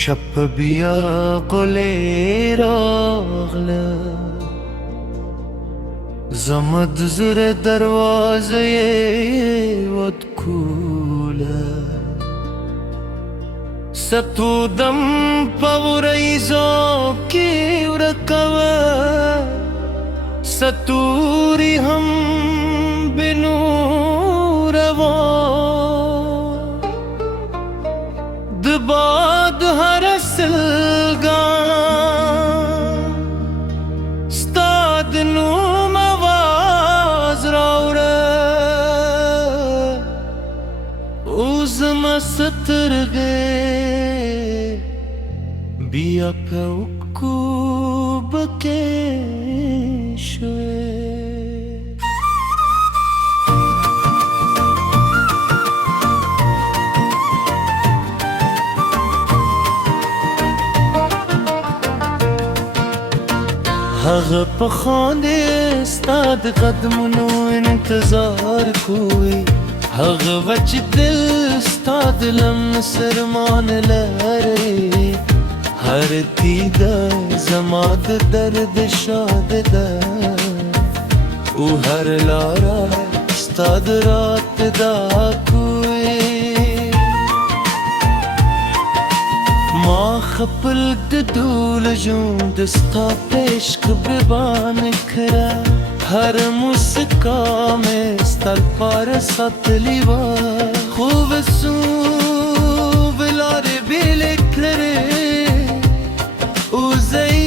شب بیا قلی راغله زمد زر دروازه ود کوله ستودم پوریزو کی ورکوه ستوری هم بنوروا دباد هر سلگان ستاد نوم آواز راوره اوزم سترگه بیا پوکو بکشوه هغه په خانه ستاد قدمونو انتظار کوي هغه وچ دل ستاد لم سرمان لري هر دیده زما د درد شاد ده او هر لاره ستاد رات دا کوي ما خپل د دول جون دستا عشق بربان کرا هر مسکا میں ستل پار ساتلی وا خوب سو بلار بیلک لره او زی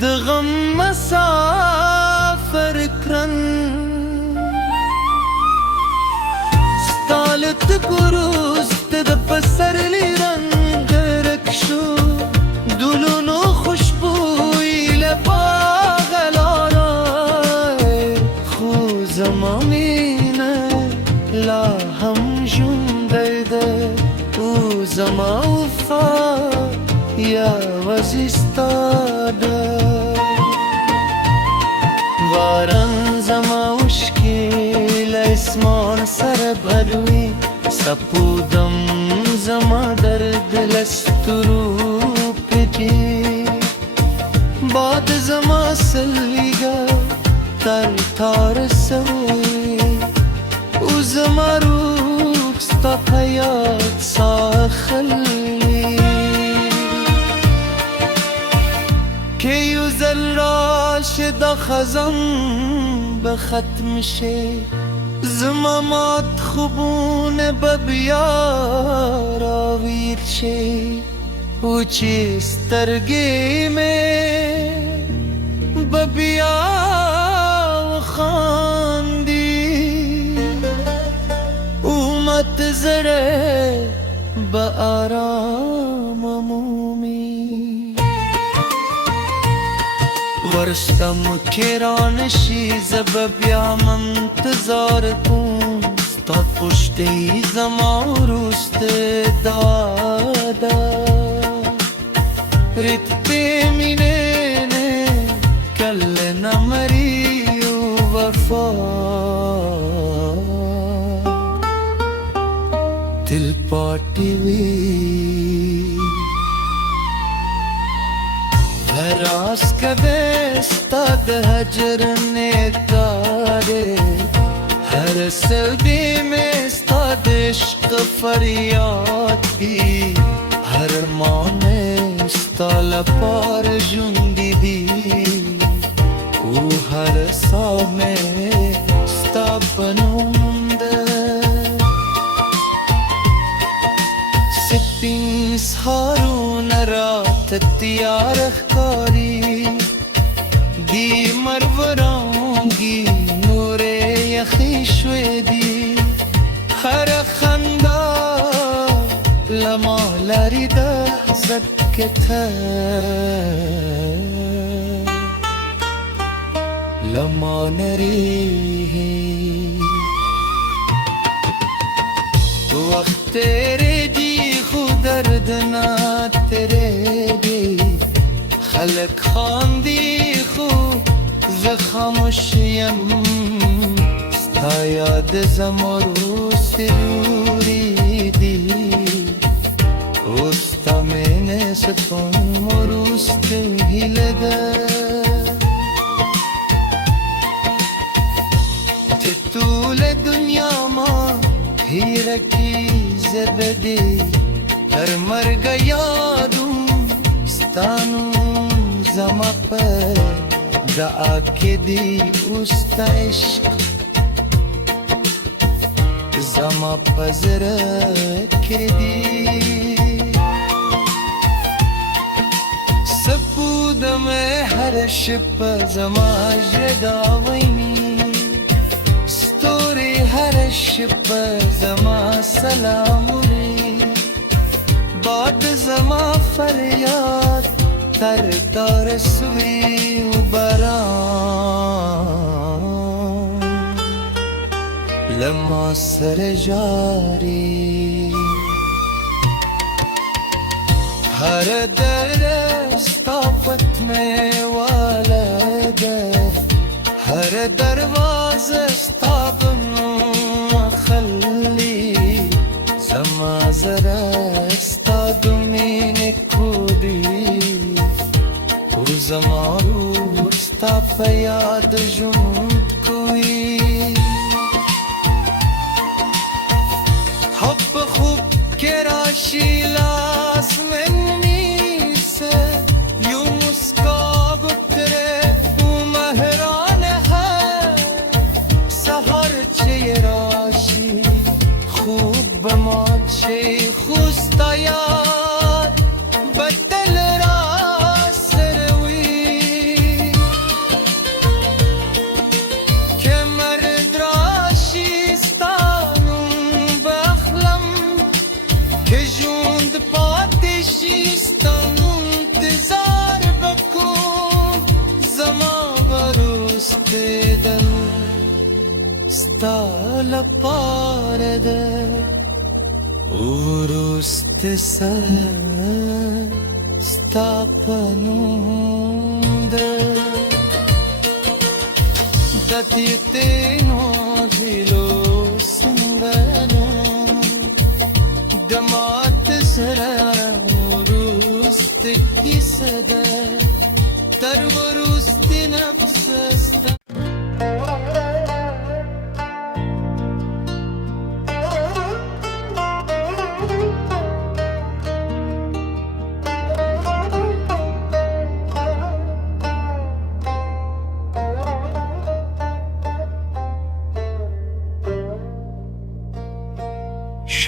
د غم مسافر کرن ستالت گروست د پسرلی رنگ رکشو دلونو خوشبوی لباغ لارای خو زمامینه لا هم جنده ده او زما وفا یا وزیستاده وارن زما وشکیل اسمان سر بروی سپودم زما درد لسترو پجی باد زما سلیگا تر تار سوی او زما روح ستا حیات ساخلی که یو زلاش دا خزم به ختم شه زما مات خوبون ببیار آویر شه او چی سترگی میں ببیا خاندی او مت زره با آرام مومی ورشتم کرانشی زببیا منتظار کن ستاد پشتی زما روست دادا ریت مینه نه کل نمری و وفا دل پاٹی وی راس کبه ستاد هجر نداره هر سودی میں ستاد عشق فریاد دی هر مانے ستال پار جوندی دی او هر سا میں ستا بنونده سپین سهارون رات تیار اخکاری دی مرورانگی نور یخی شویدی هر خندا لما لری ده زد کتر لما نری وقت تیرے جی خود درد نہ تیرے دی خلق خاندی خو ز خاموشیم تا یاد زمرو سروری دی اوستا من ستون مروست هیلده طول دنیا ما هیرکی زبدی در مرگ یادم ستانو زما پر دعا که دی اوست عشق زما پزره که دی سپودم هر شب زما جداوینی هر شب زما سلامونی باد زما فریاد تر تر سوی و بران لما سر جاری هر در استافت میں والده هر دروازه استابنو خلی زما زره استادمین کودی تو زما رو استا پیاد جون کوئی حب خوب که راشی لاس من نیسه یوں مسکا بکره خوستا یاد بدل را سروی که مرد راشی ستانم بخلم که جوند پاتشی ستانم انتظار بکن زما بروست دل ستا لپارده Urust se stapanunde Datite no zilo sundana Damat sara urust kisada Tar urust nafsasta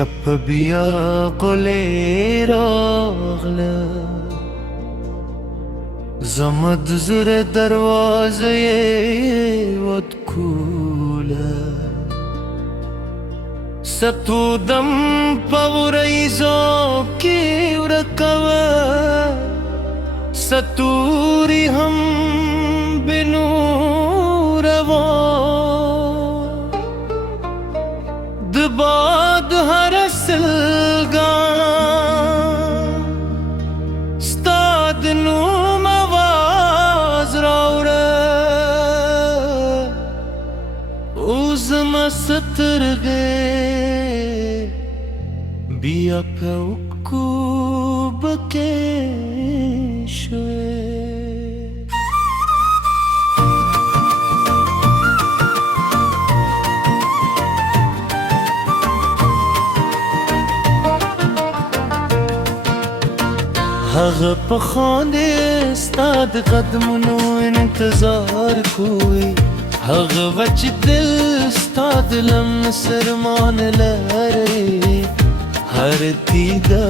شب بیا قلی راغله زمد زر دروازه ود کوله ستودم پوریزو کی ورکوه ستوری هم بنوروا دباد هر سلگان ستاد نوم آواز راوره اوزم سترگه بیا پوکو بکشوه هغه په خانه ستاد قدمونو انتظار کوي هغه وچ دل ستاد لم سرمان لري هر دیده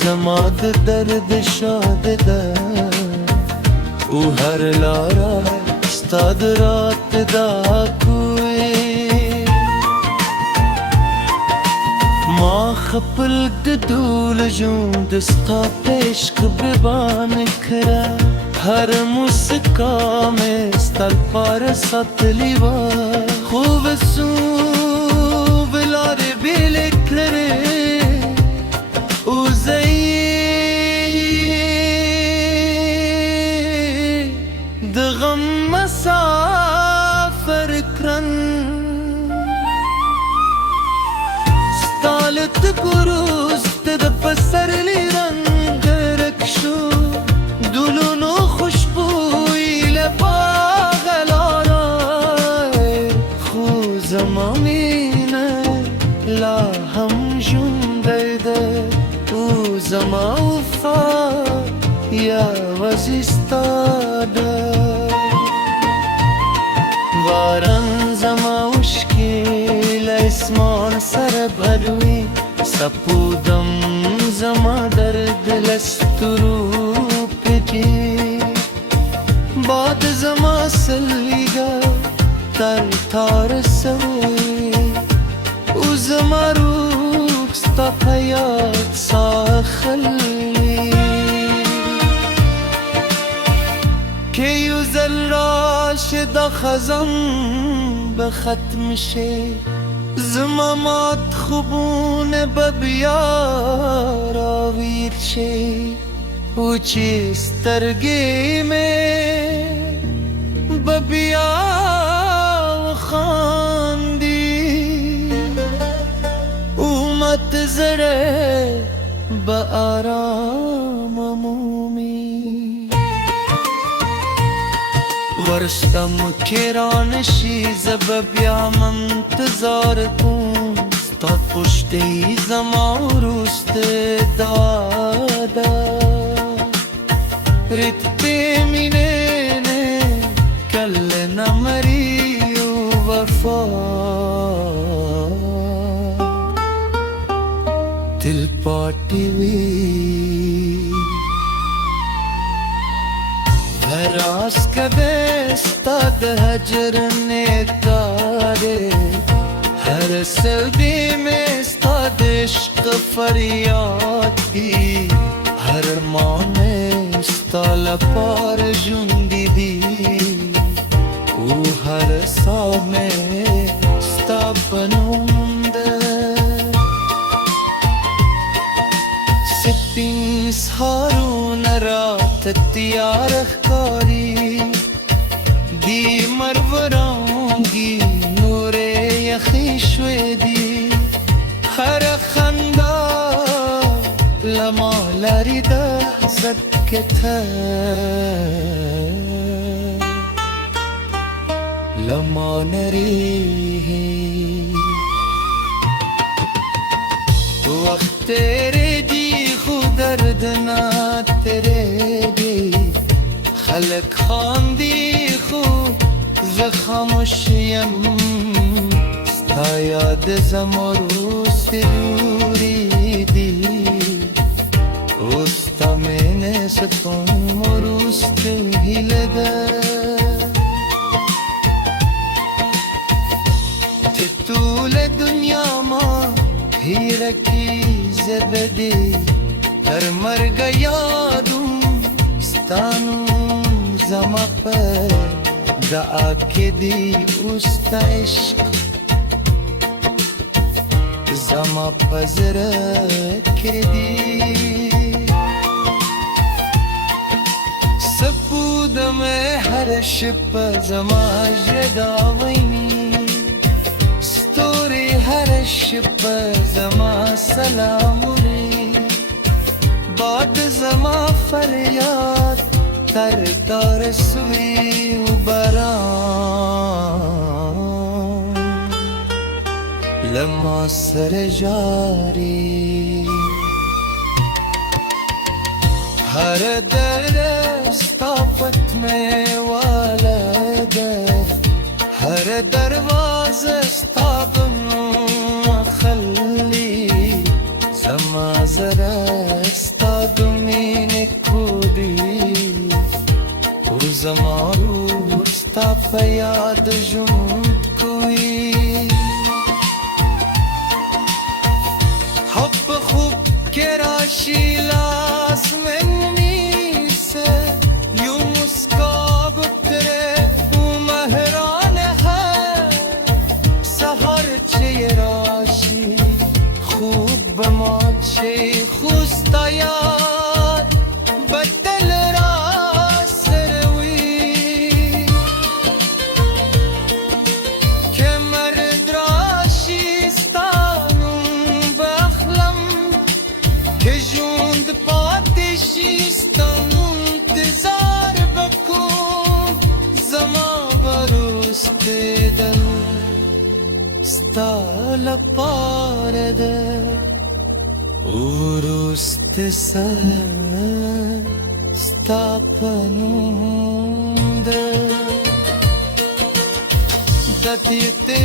زما د درد شاد ده او هر لاره ستاد رات دا کوي ما خپل د دول جون دستا عشق بربان کرا هر مسکا میں ستل پار ساتلی وا خوب سو بلار بیلکلره او زی د غم مسافر کرن زمامینه لا هم جندیده او زما وفا یا وزیستاده وارن زما مشکل اسمان سر بروی سپودم زما درد لسترو پتی باد زما سلیگا تر تار سوی او زما روح ستا پیاد ساخلی که یو زلاش دا خزم به ختم شه زما مات خوبون ببیار آویر شه او چی سترگی میں ببیا خاندی اومت زره با آرام مومی ورشتم کرانشی زببیا منتظار کن ستا پشتی زما روست دادا رتبه مینه کل نمری و وفا دل پاٹی وی هراس کده استاد هجر نگاره هر سودی میں استاد عشق فریاد کی هر مانے استال پار جوندی دی او هر سا میں ستا بنونده ستین سهارون رات تیار اخکاری دی مرورانگی نور یخی شویدی هر خندا لما لاری ده زد که تا لما نری وقت تیرے دی خود درد نہ تیرے دی خلق خاندی خود ز خاموشیم ستا یاد زمارو سروری دی اوستا میں نے ستون مروست ہی لگا تی طول دنیا ماں ہی رکی زبدی تر مرگ یادوں ستانو زما پر دعا کے دی اوستا عشق زما پزر کے دی سپود میں ہر شپ زما جگاوینی ستوری ہر شپ زما سلامونی باد زما فریاد تر تار سوی و بران لما سر جاری ہر درد استافت میں والد ہر درواز استابن خلی زما زرا استادمین کودی تو زما روستا پیاد جمد کوئی حب خوب کے راشی لاس میں نیسے یوں مسکاب کرے وہ مہران ہے سہر چے راشی خوب بمات چے خوستا یاد بدل راس روی کہ مرد راشی ستانم بخلم که جوند پاتشیستم انتظار بکن زما بروست دل താലപ്പാരത് ഊരുസ്തി സ്ഥാപനുന്ദ ദതിത്തെ